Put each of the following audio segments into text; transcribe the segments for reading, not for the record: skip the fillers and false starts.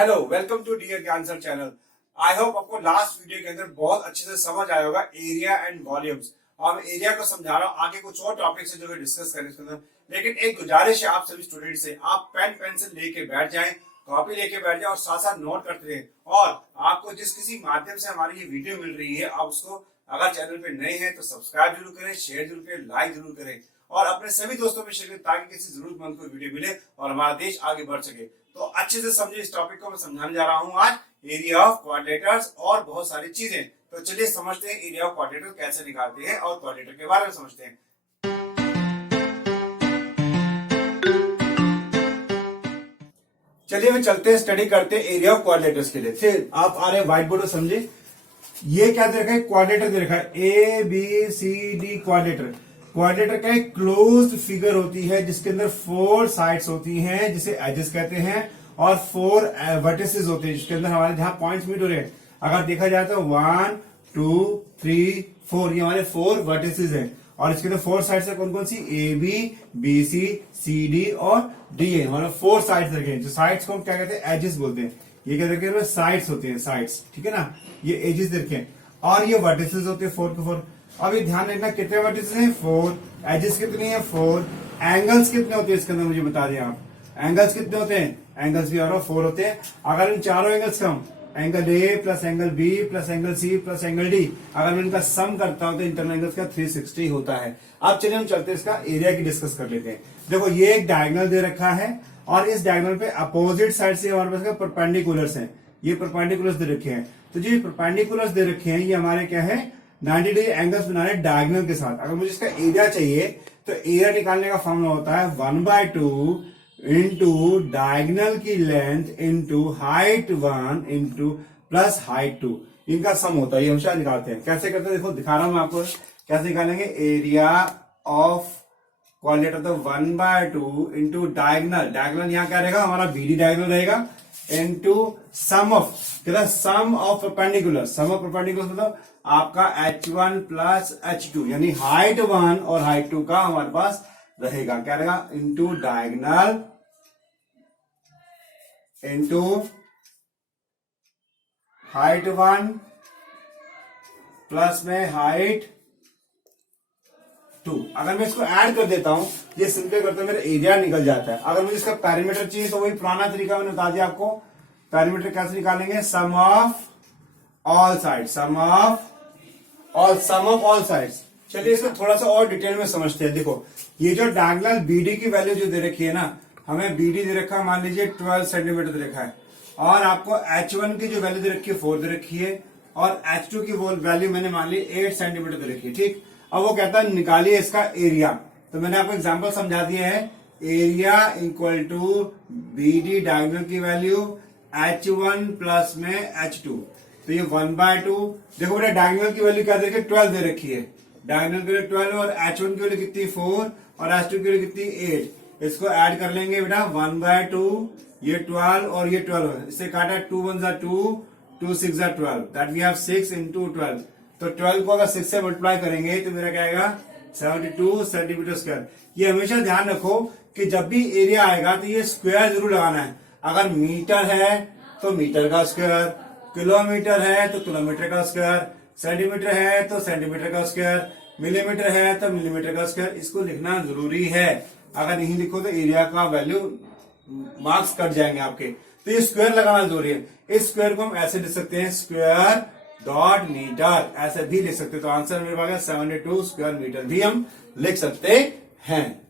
Hello, welcome to dear ज्ञान sir channel. I hope आपको last video के अंदर बहुत अच्छे से समझ आया होगा एरिया एंड वॉल्यूम्स। अब एरिया को समझा रहा हूँ, आगे कुछ और टॉपिक से जो है डिस्कस करें इसके अंदर। लेकिन एक गुजारिश है आप सभी स्टूडेंट से, आप पेन पेंसिल लेके बैठ जाएं, कॉपी लेके बैठ जाएं और साथ साथ नोट करते रहें। और आपको जिस किसी माध्यम से हमारी ये वीडियो मिल रही है, आप उसको अगर चैनल पे नए हैं तो सब्सक्राइब जरूर करें, शेयर जरूर करें, लाइक जरूर करें और अपने सभी दोस्तों में शेयर करें ताकि किसी जरूरतमंद को वीडियो मिले और हमारा देश आगे बढ़ सके। तो अच्छे से समझे, इस टॉपिक को मैं समझाने जा रहा हूं आज, एरिया ऑफ क्वाड्रिलेटरल्स और बहुत सारी चीजें। तो चलिए समझते हैं एरिया ऑफ क्वाड्रिलेटर कैसे निकालते हैं और क्वाड्रिलेटर के बारे में समझते हैं। चलिए मैं चलते हैं, स्टडी करते हैं एरिया ऑफ क्वाड्रिलेटर्स के लिए। फिर आप आ रहे हैं व्हाइट बोर्ड पर, समझे ये क्या दे रखा है, क्वाड्रिलेटर दे रखा है A B C D quadrilateral. Quadrilateral का एक क्लोज्ड फिगर होती है जिसके अंदर 4 साइड्स होती हैं जिसे एजेस कहते हैं और 4 वर्टिसेस होते हैं जिसके अंदर हमारे जहां पॉइंट्स मीट हो रहे हैं। अगर देखा जाए तो 1 2 3 4 ये हमारे 4 वर्टिसेस हैं और इसके अंदर 4 साइड्स है। कौन कौन सी, A B C C D और डी है। हमारे 4 साइड्स रखे हैं। जो साइड्स को हम क्या कहते हैं, एजेस बोलते हैं। ये क्या रखे हैं, साइड्स होते हैं, साइड्स, ठीक है ना। ये एजेस रखे और ये वर्टिसेस होते हैं 4 के 4। अब ये ध्यान रखना कितने वर्टिसेस हैं, 4। एजेस कितनी है, 4। एंगल्स कितने होते हैं इसके अंदर मुझे बता दें आप। एंगल्स कितने होते हैं, एंगल्स भी और 4 होते हैं। अगर इन चारों एंगल्स का angle A plus angle B plus angle C plus angle D, अगर मैं इनका सम करता हूं तो इंटरनल एंगल्स का 360 होता है। अब चलिए हम चलते हैं इसका एरिया की डिस्कस कर लेते हैं। देखो ये एक डायगोनल दे रखा है और इस डायगोनल पे अपोजिट साइड से हमारे पास परपेंडिकुलर्स हैं। ये परपेंडिकुलर्स दे रखे हैं। तो जो परपेंडिकुलर्स दे रखे हैं ये हमारे क्या है, 90 डिग्री एंगल्स बना रहे डायगोनल के साथ। अगर मुझे इसका एरिया चाहिए तो एरिया निकालने का फॉर्मूला होता है 1/2 इंटू डायगोनल की length into height 1 into plus height 2। इनका सम होता है, ये हमेशा निकालते हैं। कैसे करते हैं देखो, दिखा रहा हूं मैं आपको कैसे निकालेंगे। एरिया ऑफ क्वाड्रिलेटर तो 1/2 इंटू डायगोनल, डायगोनल यहाँ क्या रहेगा हमारा, बीडी डायगोनल रहेगा, into sum of, sum of perpendicular. Sum of perpendicular मतलब आपका H1 प्लस H2 यानी हाइट 1 और हाइट 2 का हमारे पास रहेगा, क्या रहेगा, into diagonal into height 1 plus में हाइट 2। अगर मैं इसको ऐड कर देता हूं, ये सिंपल करते मेरा एरिया निकल जाता है। अगर मुझे इसका पैरामीटर चाहिए तो वही पुराना तरीका मैंने बता दिया आपको। पैरामीटर कैसे निकालेंगे, sum of all side, sum of all sides. चलिए इसको थोड़ा सा और डिटेल में समझते हैं। देखो ये जो डायगोनल बीडी की वैल्यू जो दे रखी है ना, हमें बीडी दे रखा है मान लीजिए 12 सेंटीमीटर दे रखा है और आपको H1 की जो वैल्यू दे रखी है 4 दे रखी है और H2 की वैल्यू मैंने मान ली 8 सेंटीमीटर दे रखी है, ठीक। अब वो कहता है निकालिए इसका एरिया। तो मैंने आपको एग्जांपल समझा दिए हैं। Area equal to BD diagonal की वैल्यू H1 प्लस में H2, तो ये 1/2। देखो बेटा डायगोनल की वैल्यू क्या दे रखी है, 12 दे रखी है। डायगोनल की वैल्यू 12 और H1 की वैल्यू कितनी, 4 और H2 की वैल्यू कितनी, 8। इसको ऐड कर लेंगे बेटा, 1/2 ये 12 और ये 12, इससे काटा 2 1 जा 2 2 6 जा 12, दैट वी हैव 6 इंटू 12। तो 12 को अगर 6 से मल्टीप्लाई करेंगे तो मेरा क्या आएगा, 72 सेंटीमीटर स्क्वायर। ये हमेशा ध्यान रखो कि जब भी एरिया आएगा तो ये स्क्वायर जरूर लगाना है। अगर मीटर है तो मीटर का स्क्वायर, किलोमीटर है तो किलोमीटर का स्क्वायर, सेंटीमीटर है तो सेंटीमीटर का स्क्वायर, मिलीमीटर है तो मिलीमीटर का स्क्वायर। इसको लिखना जरूरी है। अगर नहीं लिखो तो एरिया का वैल्यू मार्क्स कट जाएंगे आपके। तो ये स्क्वायर लगाना जरूरी है। इस स्क्वायर को हम ऐसे लिख सकते हैं, स्क्वायर डॉट मीटर, ऐसे भी लिख सकते हैं। तो आंसर मेरे पास 72 स्क्वायर मीटर भी हम लिख सकते हैं।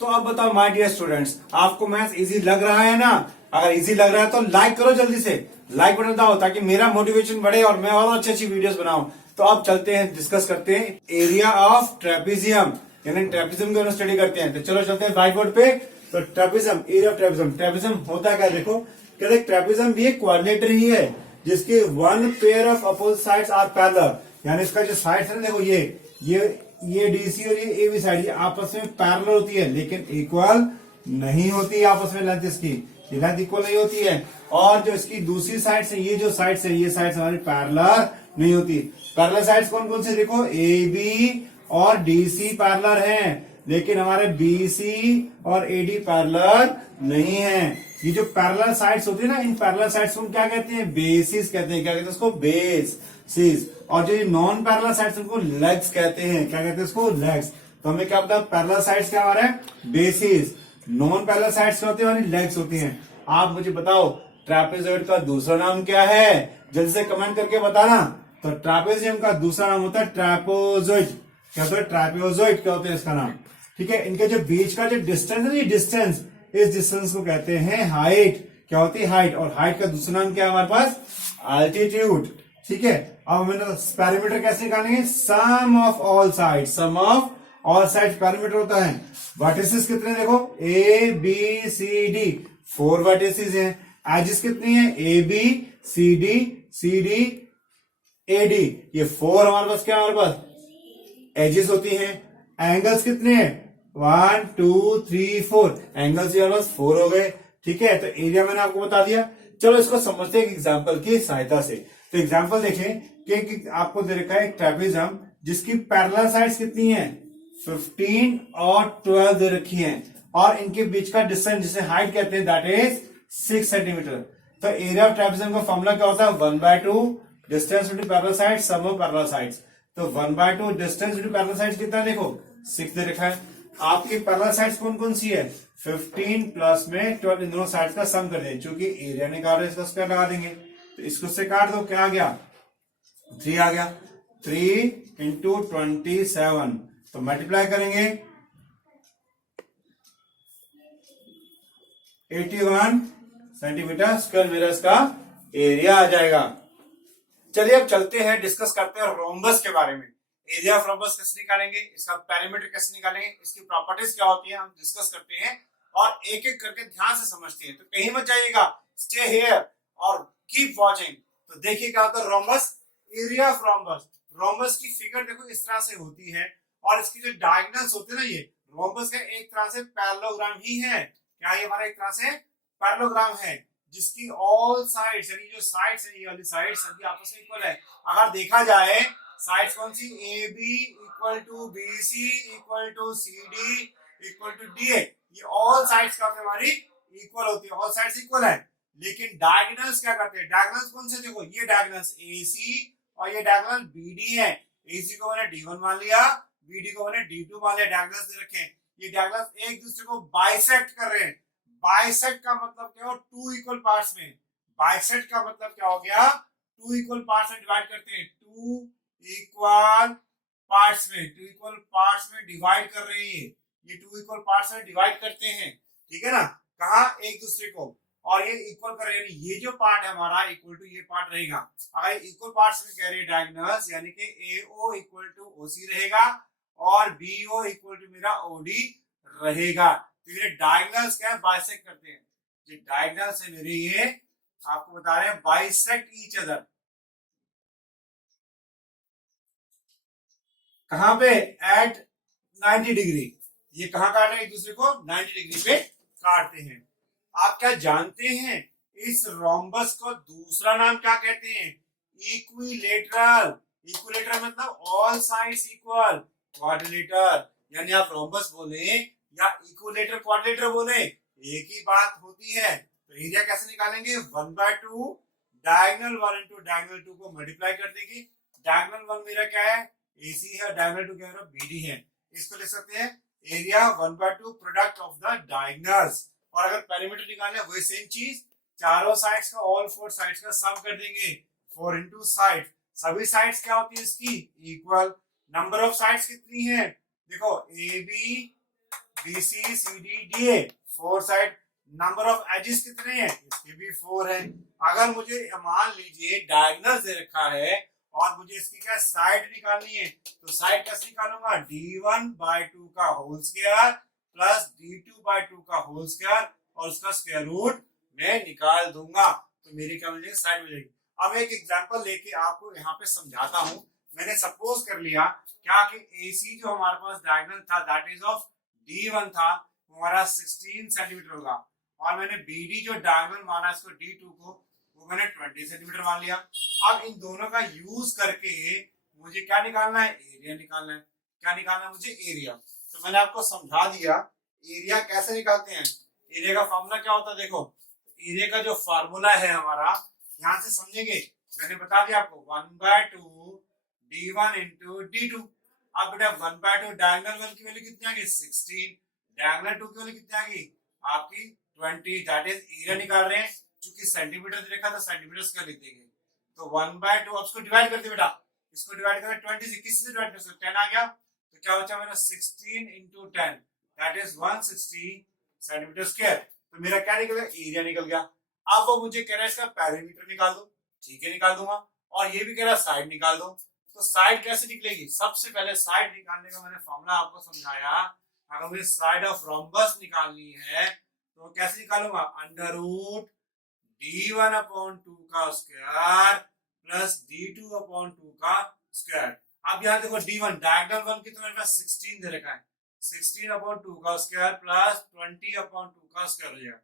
तो अब बताओ माय डियर स्टूडेंट्स, आपको मैथ्स इजी लग रहा है ना। अगर इजी लग रहा है तो लाइक करो, जल्दी से लाइक बटन दबाओ ताकि मेरा मोटिवेशन बढ़े और मैं और अच्छी अच्छी वीडियोस बनाऊं। तो अब चलते हैं, डिस्कस करते हैं एरिया ऑफ ट्रेपेजियम, यानी ट्रेपेजियम की स्टडी करते हैं। तो चलो चलते हैं व्हाइट बोर्ड पे। तो trapezium, area of trapezium. Trapezium होता क्या, देखो कहते ट्रेपेजियम भी एक क्वाड्रिलेटर ही है जिसके 1 pair of opposite sides are parallel, यानी इसका जो साइड्स है ना, देखो ये डीसी और ये एबी साइड, ये आपस में पैरेलल होती है लेकिन इक्वल नहीं होती आपस में। लेंथ इसकी लेंथ इक्वल नहीं होती है। और जो इसकी दूसरी साइड से ये जो साइड्स है, ये साइड्स हमारी पैरेलल नहीं होती। पैरेलल साइड्स कौन कौन से, देखो ए बी और डीसी पैरेलल हैं। लेकिन हमारे बीसी और एडी पैरेलल नहीं है। ये जो पैरेलल साइड्स होती है ना, इन पैरेलल साइड्स को क्या कहते हैं? बेसिस कहते हैं। क्या कहते हैं उसको? बेसिस। और जो नॉन पैरेलल साइड्स उनको लेग्स कहते हैं। क्या कहते हैं उसको? लेग्स। तो हमें क्या पता? पैरेलल साइड्स क्या आ रहा है? बेसिस। नॉन पैरेलल साइड्स क्या होती है? लेग्स होती हैं। आप मुझे बताओ ट्रापेजॉइड का दूसरा नाम क्या है? जल्दी से कमेंट करके बताना। तो ट्रापेजियम का दूसरा नाम होता है ट्रापेजॉइड। क्या होता है? ट्रापेजॉइड। क्या होता है इसका नाम? ठीक है। इनके जो बीच का जो डिस्टेंस है, ये डिस्टेंस, इस डिस्टेंस को कहते हैं हाइट। क्या होती है? हाइट। और हाइट का दूसरा नाम क्या है हमारे पास? अल्टीट्यूड। ठीक है। अब हमें पैरामीटर कैसे निकालेंगे? Sum of all side. Sum of all side perimeter होता है। वर्टिसेस कितने? देखो A B C D, 4 vertices हैं। एजेस कितनी है? A B C D A D, ये 4 हमारे पास क्या? हमारे पास एजेस होती हैं। एंगल्स कितने हैं? 1 2 3 4, एंगल्स हमारे पास 4 हो गए। ठीक है। तो एरिया मैंने आपको बता दिया। चलो इसको समझते हैं एक एग्जाम्पल की सहायता से। तो एग्जाम्पल देखें कि आपको दे रखा है एक ट्रेपेजियम जिसकी पैरेलल साइड्स कितनी है? 15 और 12 दे रखी है, और इनके बीच का डिस्टेंस जिसे हाइट कहते हैं दैट इज 6 सेंटीमीटर। तो एरिया ऑफ ट्रेपेजियम का फॉर्मूला क्या होता है? 1/2 distance between parallel sides some of parallel sides. तो 1/2 डिस्टेंस बिटवीन पैरेलल साइड्स कितना है? देखो 6 दे रखा है। आपकी पैरेलल साइड्स कौन कौन सी है? 15 प्लस में 12, इन दोनों साइड्स का सम कर देंगे। चूंकि एरिया निकाल रहे हैं इसका स्क्वायर लगा देंगे। तो इसको से काट दो, क्या आ गया? 3 आ गया। 3 इंटू 27, तो मल्टीप्लाई करेंगे 81 सेंटीमीटर स्क्वायर मेरा इसका एरिया आ जाएगा। चलिए अब चलते हैं, डिस्कस करते हैं रोम्बस के बारे में। एरिया ऑफ रोम्बस कैसे निकालेंगे, इसका पेरीमीटर कैसे निकालेंगे, इसकी प्रॉपर्टीज क्या होती है, हम डिस्कस करते हैं और एक एक करके ध्यान से समझते हैं। तो कहीं मत जाइएगा, स्टे हियर और कीप वॉचिंग। तो देखिए क्या होता है rhombus, area of rhombus. Rhombus की फिगर देखो इस तरह से होती है, और इसकी जो डायगोनल्स होते हैं ना, ये रोम्बस का एक तरह से पैरेललोग्राम ही है। क्या ये हमारा एक तरह से पैरेललोग्राम है, जिसकी ऑल साइड्स, यानी जो साइड्स है, ये वाली साइड्स सभी आपस में इक्वल है। अगर देखा जाए साइड्स कौन सी? A B equal to B C equal to C D equal to D A, ये ऑल साइड्स का हमारी इक्वल होती है, ऑल साइड्स इक्वल है। लेकिन डायगोनल्स क्या करते हैं? डायगोनल्स कौन से? देखो ये डायगोनल्स ए सी और ये डायगोनल बी डी है। ए सी को मैंने D1 मान लिया, BD को मैंने D2 मान लिया। डायगोनल्स दे रखे हैं, ये डायगोनल्स एक दूसरे को बाइसेक्ट कर रहे हैं। बाइसेक्ट का मतलब क्या हो? 2 इक्वल पार्ट्स में। बाइसेक्ट का मतलब क्या हो गया? 2 इक्वल पार्ट्स में डिवाइड करते हैं। 2 इक्वल पार्ट्स में, 2 इक्वल पार्ट्स में डिवाइड कर रहे हैं। ये 2 इक्वल पार्ट्स में डिवाइड करते हैं, ठीक है ना? कहा? एक दूसरे को। और ये इक्वल कर रहे हैं, ये जो पार्ट है हमारा इक्वल टू ये पार्ट रहेगा। अगर इक्वल पार्ट्स में कह रहे हैं डायगोनल्स, यानी कि AO इक्वल टू OC रहेगा और BO इक्वल टू मेरा OD रहेगा। तो ये डायगोनल्स क्या है? बाइसेक्ट करते हैं। जो डायगोनल्स है मेरे, ये आपको बता रहे हैं बाइसेक्ट ईच अदर। कहां पे? At 90 degree. ये कहां काट रहे हैं? एक दूसरे को 90 डिग्री पे काटते हैं। आप क्या जानते हैं इस रोम्बस को दूसरा नाम क्या कहते हैं? इक्विलेटरल। इक्विलेटरल मतलब ऑल साइड्स इक्वल। क्वाड्रिलेटर, यानी आप रोम्बस बोले या इक्विलेटर क्वाड्रिलेटर बोले, एक ही बात होती है। तो एरिया कैसे निकालेंगे? 1/2 डायगोनल 1 इंटू डायगोनल 2 को मल्टीप्लाई कर देंगे। डायगोनल 1 मेरा क्या है? AC है, डायगोनल 2 क्या है? BD है। इसको लिख सकते हैं area 1/2 product of the diagonals. और अगर पेरीमीटर निकालना है, वही सेम चीज, चारों साइड्स का, ऑल 4 साइड्स का सम कर देंगे। 4 इंटू साइड, सभी साइड्स क्या होती है इसकी? इक्वल। नंबर ऑफ साइड्स कितनी है? देखो AB BC CD DA, 4 side. Number of edges कितने हैं? इसके भी 4 है। अगर मुझे मान लीजिए डायगोनल दे रखा है और मुझे इसकी क्या साइड निकालनी है, तो साइड कैसे निकालूंगा? D1/2 का होल स्क्वायर प्लस D2/2 का होल स्क्वायर और उसका स्क्वायर रूट मैं निकाल दूंगा। तो मेरी क्या मिलेगी? साइड मिलेगी। अब एक एग्जांपल लेके आपको यहाँ पे समझाता हूं। मैंने सपोज कर लिया क्या कि AC जो हमारे पास डायगोनल था दैट इज ऑफ D1 था, वो हमारा 16 सेंटीमीटर होगा, और मैंने BD जो डायगोनल माना इसको D2 को, वो मैंने 20 सेंटीमीटर मान लिया। अब इन दोनों का यूज करके मुझे क्या निकालना है? एरिया निकालना है। क्या निकालना है मुझे? एरिया। तो मैंने आपको समझा दिया एरिया कैसे निकालते हैं। एरिया का फॉर्मूला क्या होता है, देखो एरिया का जो फॉर्मूला है हमारा, यहां से समझेंगे। मैंने बता दिया आपको 1/2 d1 इंटू d2। अब बेटा 1/2 डायगोनल 1 की वैल्यू कितनी आ गई 16, डायगोनल 2 की वैल्यू कितनी आ गई आपकी 20, दैट इज एरिया निकाल रहे हैं। क्योंकि सेंटीमीटर से देखा तो सेंटीमीटर स्क्वायर लिख देंगे। तो 1/2 अब इसको डिवाइड कर दे बेटा, इसको डिवाइड करें 20 से, किसी से डिवाइड कर सकते 10 आ गया, तो क्या बचा मेरा 16 into 10 that is 160 centimetre square. तो मेरा क्या निकल गया, एरिया निकल गया। अब वो मुझे कह रहा है इसका पेरीमीटर निकाल दो, ठीक है निकाल दूंगा। और ये भी कह रहा है साइड निकाल दो। तो साइड कैसे निकलेगी, सबसे पहले साइड निकालने का मैंने फॉर्मूला आपको समझाया। अगर मुझे साइड ऑफ रोम्बस निकालनी है तो कैसे निकालूंगा, अंडर रूट d1 अपॉन 2 का स्क्वायर प्लस d2 अपॉन 2 का स्क्वायर। अब यहाँ देखो d1 डायगोनल 1 की तो मेरे पास 16 दे रखा है, 16 अपॉन 2 का स्क्वायर प्लस 20 अपॉन 2 का स्क्वायर हो जाएगा।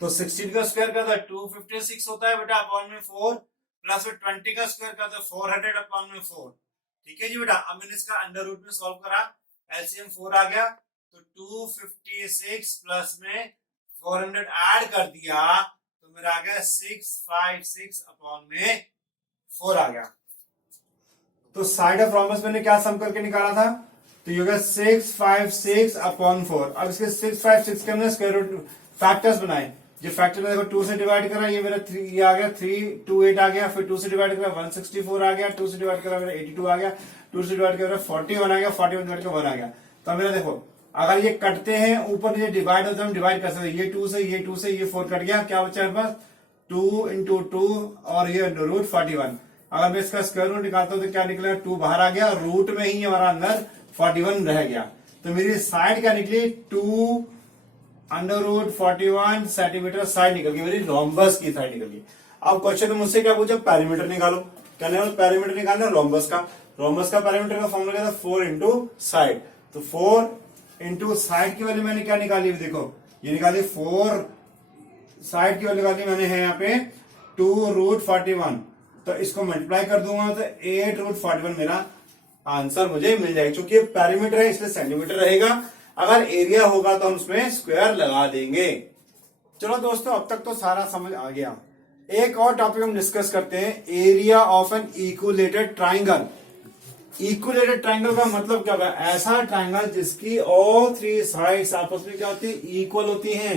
तो 16 का स्क्वायर का 256 होता है बेटा अपॉन में 4, प्लस 20 का स्क्वायर का 400 अपॉन में 4। ठीक है जी बेटा। अब मैंने इसका अंडर रूट में सॉल्व करा, एलसीएम 4 आ गया, तो 256 प्लस में 400 ऐड कर दिया तो मेरा आ गया 656 अपॉन में 4 आ गया। तो साइड ऑफ रोम्बस मैंने क्या सम करके निकाला था, तो ये हो गया 656 अपॉन 4। अब इसके 656 के हमने स्क्वायर रूट फैक्टर्स बनाए। जो फैक्टर में देखो 2 से डिवाइड करा, ये मेरा 3 ये आ गया 328 आ गया, फिर 2 से डिवाइड करा 164 आ गया, 2 से डिवाइड करा मेरा 82 आ गया, 2 से डिवाइड करा 41 आ गया, 41 डिवाइड कर 1 आ गया। तो मेरा देखो अगर ये कटते हैं ऊपर ये डिवाइड होता है, हम डिवाइड कर सकते हैं। ये 2 से ये 2 से ये 4 कट गया, क्या बचा मेरे पास 2 इंटू 2 और ये रूट 41। अगर मैं इसका स्क्वायर रूट निकालता हूं तो क्या निकलेगा, 2 बाहर आ गया, रूट में ही हमारा अंदर 41 रह गया। तो मेरी साइड क्या निकली 2 अंडर रूट 41 सेंटीमीटर साइड निकल गई, मेरी रोम्बस की साइड निकल गई। अब क्वेश्चन में मुझसे क्या पूछा, पेरीमीटर निकालो। क्या निकालो, पेरीमीटर निकालना रोम्बस का। रोम्बस का पेरीमीटर का फॉर्मूला क्या था, 4 इंटू साइड। तो 4 इंटू साइड की वैल्यू मैंने क्या निकाली, देखो ये निकाली 4 साइड की वैल्यू निकाली मैंने है यहाँ पे 2 रूट 41। तो इसको मल्टीप्लाई कर दूंगा तो 8 रूट 41 मेरा आंसर मुझे मिल जाएगा। क्योंकि ये पेरीमीटर है इसलिए सेंटीमीटर रहेगा, अगर एरिया होगा तो हम उसमें स्क्वायर लगा देंगे। चलो दोस्तों अब तक तो सारा समझ आ गया। एक और टॉपिक हम डिस्कस करते हैं, area of an equilateral triangle. Equilateral triangle का मतलब क्या होगा, ऐसा ट्राइंगल जिसकी ऑल 3 साइड्स आपस में क्या होती है, इक्वल होती हैं,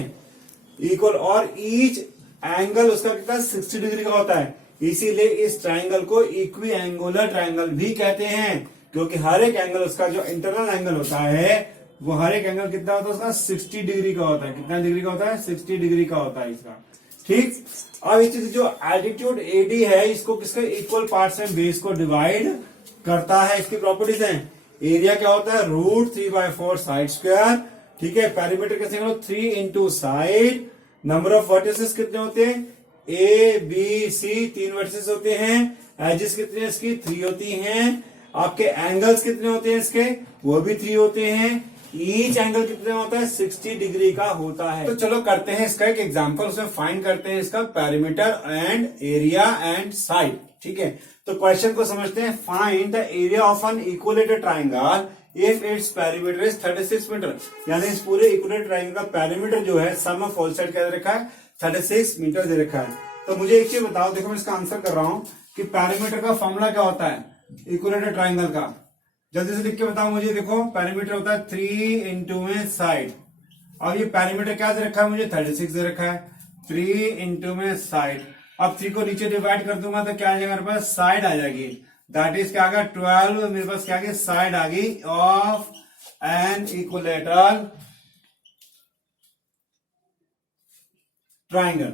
इक्वल, और ईच एंगल उसका कितना 60 डिग्री का होता है। इसीलिए इस ट्राइंगल को इक्वी एंगुलर ट्राइंगल भी कहते हैं, क्योंकि हर एक एंगल उसका जो इंटरनल एंगल होता है वो हर एक एंगल कितना होता है उसका 60 डिग्री का होता है। कितना डिग्री का होता है, 60 डिग्री का होता है इसका। ठीक। अब इस जो एल्टीट्यूड एडी है इसको किसके इक्वल पार्ट्स में बेस को डिवाइड करता है। इसकी प्रॉपर्टीज हैं, एरिया क्या होता है रूट 3/4 साइड स्क्वायर। ठीक है। पेरीमीटर कैसे, 3 into side. Number of vertices कितने होते हैं, ए बी सी 3 वर्टिसेस होते हैं। एजेस कितने इसकी 3 होती हैं। आपके एंगल्स कितने होते हैं इसके, वो भी 3 होते हैं। ईच एंगल कितने होता है 60 डिग्री का होता है। तो चलो करते हैं इसका एक एग्जांपल, उसमें फाइंड करते हैं इसका perimeter and area and side. ठीक है। तो क्वेश्चन को समझते हैं, find the area of an equilateral triangle if its perimeter is 36 metre. यानी इस पूरे इक्विलेटरल ट्राइंगल का पेरीमीटर जो है सम ऑफ ऑल साइड क्या दे रखा है 36 मीटर दे रखा है। तो मुझे एक चीज बताओ, देखो मैं इसका आंसर कर रहा हूं कि पेरीमीटर का फॉर्मूला क्या होता है इक्विलेटरल ट्राइंगल का, जल्दी से लिख के बताओ मुझे। देखो पेरीमीटर होता है 3 इंटू में साइड। अब ये पेरीमीटर क्या दे रखा है मुझे 36 दे रखा है, 3 इंटू में साइड। अब 3 को नीचे डिवाइड कर दूंगा तो क्या आ जाएगा मेरे पास, साइड आ जाएगी। दैट इज क्या आ गया 12, मेरे पास क्या आ गया साइड आ गई ऑफ एन इक्विलेटरल ट्राइंगल।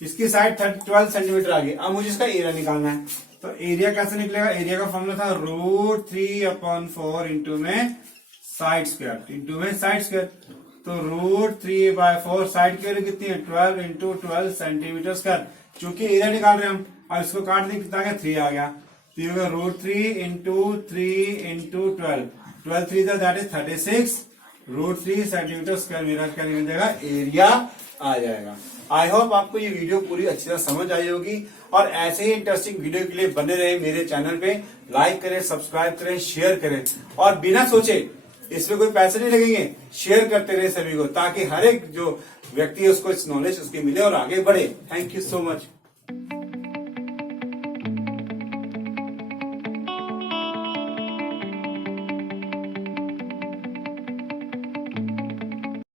इसकी साइड 12 सेंटीमीटर आ गई। अब मुझे इसका एरिया निकालना है, तो एरिया कैसे निकलेगा, एरिया का फॉर्मूला था रूट 3/4 इंटू में साइड स्क्वायर, इंटू में साइड स्क्वायर। तो रूट 3/4 साइड की वैल्यू कितनी है 12 इंटू 12 सेंटीमीटर स्क्वायर। चूंकि एरिया निकाल रहे हैं हम, अब इसको काट दें कितना आ गया 3 आ गया। तो ये होगा root 3 into 3 into 12, 12 3 that is 36 root 3 centimetre square मेरा क्या मिल जाएगा, एरिया आ जाएगा। आई होप आपको ये वीडियो पूरी अच्छी तरह समझ आई होगी, और ऐसे ही इंटरेस्टिंग वीडियो के लिए बने रहे मेरे चैनल पे। लाइक करें, सब्सक्राइब करें, शेयर करें, और बिना सोचे इसमें कोई पैसे नहीं लगेंगे, शेयर करते रहे सभी को, ताकि हर एक जो व्यक्ति है उसको इस नॉलेज उसकी मिले और आगे बढ़े। Thank you so much.